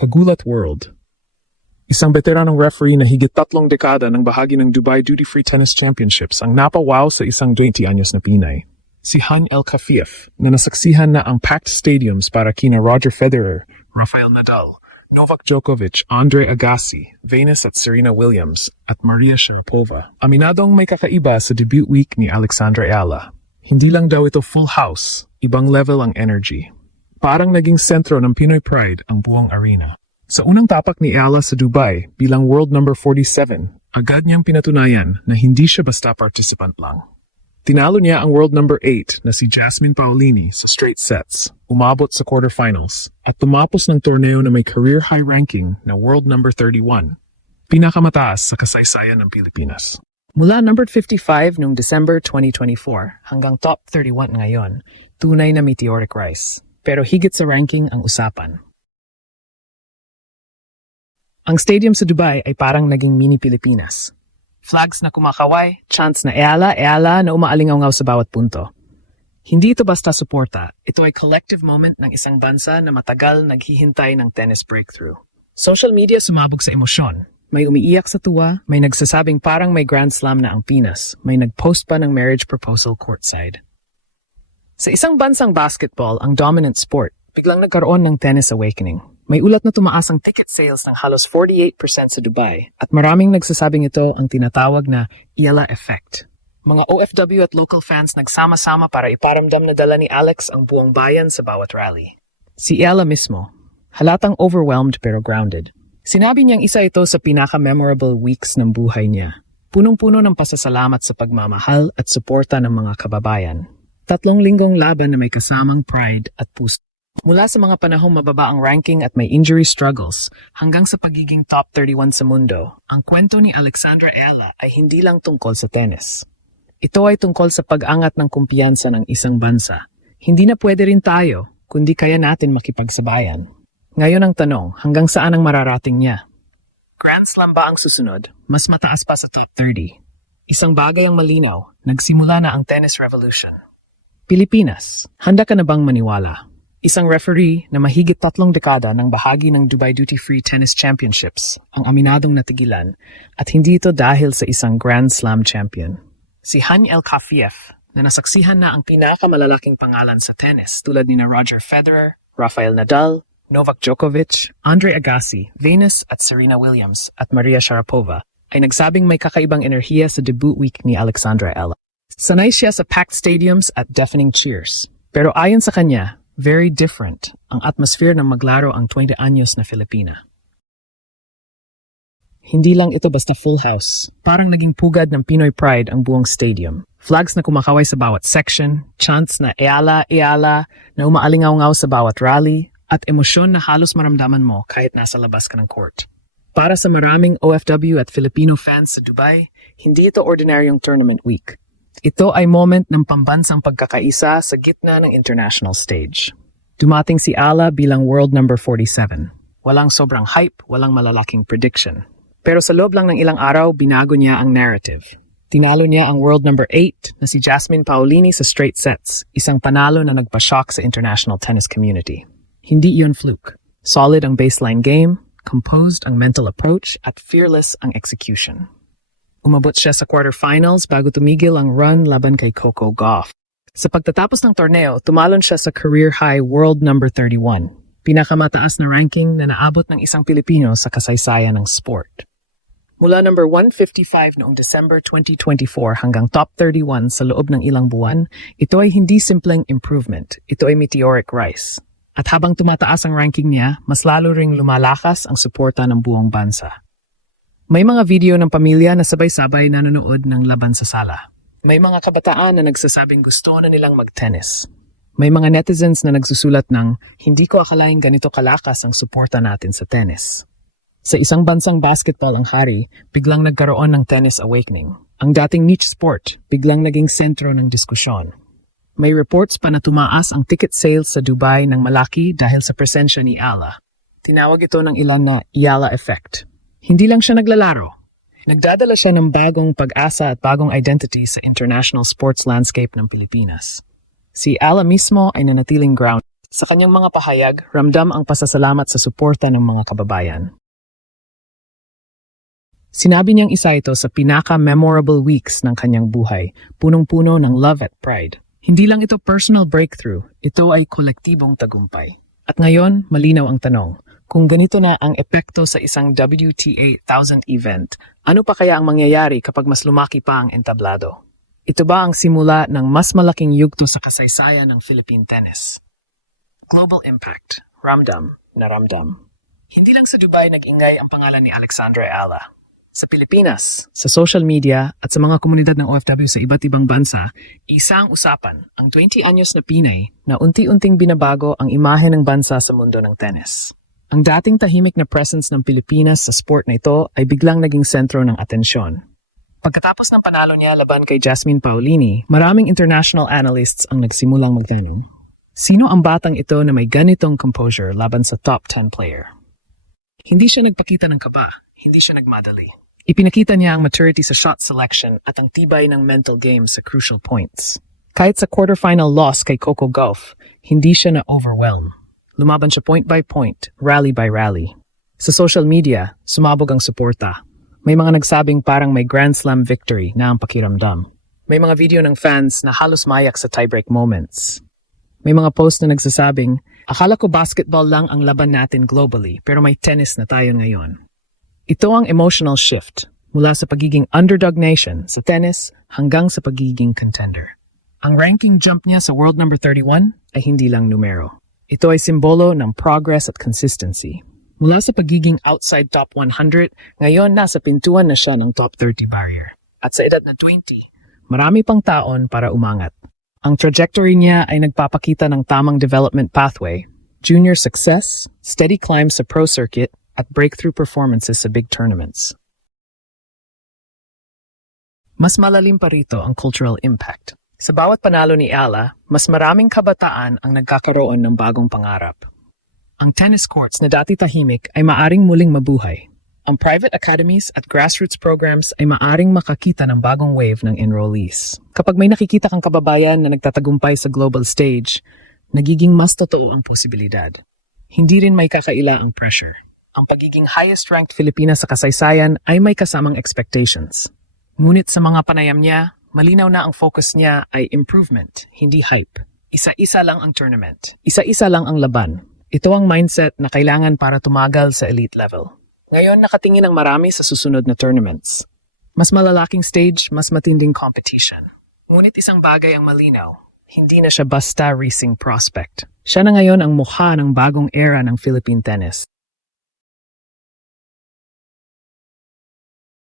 Kagulat World. Isang veteranong referee na higit 3 dekada ng bahagi ng Dubai Duty-Free Tennis Championships ang napawaw sa isang 20 anyos na Pinay. Si Han El Kafiev na nasaksihan na ang packed stadiums para kina Roger Federer, Rafael Nadal, Novak Djokovic, Andre Agassi, Venus at Serena Williams, at Maria Sharapova. Aminadong may kakaiba sa debut week ni Alexandra Ayala. Hindi lang daw ito full house, ibang level ang energy. Parang naging sentro ng Pinoy Pride ang buong arena. Sa unang tapak ni Ayala sa Dubai bilang world number 47, agad niyang pinatunayan na hindi siya basta participant lang. Tinalo niya ang world number 8 na si Jasmine Paolini sa straight sets, umabot sa quarterfinals, at tumapos ng torneo na may career high ranking na world number 31, pinakamataas sa kasaysayan ng Pilipinas. Mula number 55 noong December 2024 hanggang top 31 ngayon, tunay na meteoric rise. Pero higit sa ranking ang usapan. Ang stadium sa Dubai ay parang naging mini Pilipinas. Flags na kumakaway, chants na Ayala na umaalingaw-ngaw sa bawat punto. Hindi ito basta suporta, ito ay collective moment ng isang bansa na matagal naghihintay ng tennis breakthrough. Social media sumabog sa emosyon. May umiiyak sa tuwa, may nagsasabing parang may Grand Slam na ang Pinas, may nagpost pa ng marriage proposal courtside. Sa isang bansang basketball, ang dominant sport, biglang nagkaroon ng tennis awakening. May ulat na tumaas ang ticket sales ng halos 48% sa Dubai at maraming nagsasabing ito ang tinatawag na Ayala effect. Mga OFW at local fans nagsama-sama para iparamdam na dala ni Alex ang buong bayan sa bawat rally. Si Ayala mismo, halatang overwhelmed pero grounded. Sinabi niyang isa ito sa pinaka-memorable weeks ng buhay niya. Punong-puno ng pasasalamat sa pagmamahal at suporta ng mga kababayan. 3 linggong laban na may kasamang pride at puso. Mula sa mga panahong mababa ang ranking at may injury struggles, hanggang sa pagiging top 31 sa mundo, ang kwento ni Alexandra Ayala ay hindi lang tungkol sa tennis. Ito ay tungkol sa pag-angat ng kumpiyansa ng isang bansa. Hindi na pwede rin tayo, kundi kaya natin makipagsabayan. Ngayon ang tanong, hanggang saan ang mararating niya? Grand Slam ba ang susunod? Mas mataas pa sa top 30. Isang bagay ang malinaw, nagsimula na ang tennis revolution. Pilipinas, handa ka na bang maniwala? Isang referee na mahigit 3 dekada ng bahagi ng Dubai Duty-Free Tennis Championships ang aminadong natigilan at hindi ito dahil sa isang Grand Slam champion. Si Han El Kafiev na nasaksihan na ang pinakamalalaking pangalan sa tennis tulad ni Roger Federer, Rafael Nadal, Novak Djokovic, Andre Agassi, Venus at Serena Williams at Maria Sharapova ay nagsabing may kakaibang enerhiya sa debut week ni Alexandra Ayala. Sanay siya sa packed stadiums at deafening cheers. Pero ayon sa kanya, very different ang atmosphere ng maglaro ang 20 anyos na Filipina. Hindi lang ito basta full house. Parang naging pugad ng Pinoy Pride ang buong stadium. Flags na kumakaway sa bawat section, chants na Ayala na umaalingaw-ngaw sa bawat rally, at emosyon na halos maramdaman mo kahit nasa labas ka ng court. Para sa maraming OFW at Filipino fans sa Dubai, hindi ito ordinaryong tournament week. Ito ay moment ng pambansang pagkakaisa sa gitna ng international stage. Dumating si Ayala bilang world number 47. Walang sobrang hype, walang malalaking prediction. Pero sa loob lang ng ilang araw, binago niya ang narrative. Tinalo niya ang world number 8 na si Jasmine Paolini sa straight sets, isang panalo na nagpa-shock sa international tennis community. Hindi iyon fluke. Solid ang baseline game, composed ang mental approach, at fearless ang execution. Umabot siya sa quarterfinals bago tumigil ang run laban kay Coco Gauff. Sa pagtatapos ng torneo, tumalon siya sa career high world number 31, pinakamataas na ranking na naabot ng isang Pilipino sa kasaysayan ng sport. Mula number 155 noong December 2024 hanggang top 31 sa loob ng ilang buwan, ito ay hindi simpleng improvement, ito ay meteoric rise. At habang tumataas ang ranking niya, mas lalo ring lumalakas ang suporta ng buong bansa. May mga video ng pamilya na sabay-sabay nanonood ng laban sa sala. May mga kabataan na nagsasabing gusto na nilang mag-tennis. May mga netizens na nagsusulat ng, hindi ko akalaing ganito kalakas ang suporta natin sa tennis. Sa isang bansang basketball ang hari, biglang nagkaroon ng tennis awakening. Ang dating niche sport, biglang naging sentro ng diskusyon. May reports pa na tumaas ang ticket sales sa Dubai ng malaki dahil sa presensya ni Ayala. Tinawag ito ng ilan na Ayala effect. Hindi lang siya naglalaro. Nagdadala siya ng bagong pag-asa at bagong identity sa international sports landscape ng Pilipinas. Si Ayala mismo ay nanatiling ground. Sa kanyang mga pahayag, ramdam ang pasasalamat sa suporta ng mga kababayan. Sinabi niyang isa ito sa pinaka-memorable weeks ng kanyang buhay, punong-puno ng love at pride. Hindi lang ito personal breakthrough, ito ay kolektibong tagumpay. At ngayon, malinaw ang tanong, kung ganito na ang epekto sa isang WTA 1000 event, ano pa kaya ang mangyayari kapag mas lumaki pa ang entablado? Ito ba ang simula ng mas malaking yugto sa kasaysayan ng Philippine tennis? Global impact, ramdam na ramdam. Hindi lang sa Dubai nag-ingay ang pangalan ni Alexandra Ayala. Sa Pilipinas, sa social media at sa mga komunidad ng OFW sa iba't ibang bansa, isa ang usapan, ang 20 anyos na Pinay na unti-unting binabago ang imahe ng bansa sa mundo ng tennis. Ang dating tahimik na presence ng Pilipinas sa sport na ito ay biglang naging sentro ng atensyon. Pagkatapos ng panalo niya laban kay Jasmine Paolini, maraming international analysts ang nagsimulang magtanong. Sino ang batang ito na may ganitong composure laban sa top 10 player? Hindi siya nagpakita ng kaba, hindi siya nagmadali. Ipinakita niya ang maturity sa shot selection at ang tibay ng mental game sa crucial points. Kahit sa quarterfinal loss kay Coco Gauff, hindi siya na-overwhelm. Lumaban siya point by point, rally by rally. Sa social media, sumabog ang suporta. May mga nagsabing parang may Grand Slam victory na ang pakiramdam. May mga video ng fans na halos mayak sa tiebreak moments. May mga post na nagsasabing, akala ko basketball lang ang laban natin globally, pero may tennis na tayo ngayon. Ito ang emotional shift mula sa pagiging underdog nation sa tennis hanggang sa pagiging contender. Ang ranking jump niya sa world number 31 ay hindi lang numero. Ito ay simbolo ng progress at consistency. Mula sa pagiging outside top 100, ngayon nasa pintuan na siya ng top 30 barrier. At sa edad na 20, marami pang taon para umangat. Ang trajectory niya ay nagpapakita ng tamang development pathway, junior success, steady climb sa pro circuit, at breakthrough performances sa big tournaments. Mas malalim pa rito ang cultural impact. Sa bawat panalo ni Ayala, mas maraming kabataan ang nagkakaroon ng bagong pangarap. Ang tennis courts na dati tahimik ay maaring muling mabuhay. Ang private academies at grassroots programs ay maaring makakita ng bagong wave ng enrollees. Kapag may nakikita kang kababayan na nagtatagumpay sa global stage, nagiging mas totoo ang posibilidad. Hindi rin may kakaila ang pressure. Ang pagiging highest-ranked Filipina sa kasaysayan ay may kasamang expectations. Ngunit sa mga panayam niya, malinaw na ang focus niya ay improvement, hindi hype. Isa-isa lang ang tournament. Isa-isa lang ang laban. Ito ang mindset na kailangan para tumagal sa elite level. Ngayon nakatingin ang marami sa susunod na tournaments. Mas malalaking stage, mas matinding competition. Ngunit isang bagay ang malinaw. Hindi na siya basta racing prospect. Siya na ngayon ang mukha ng bagong era ng Philippine tennis.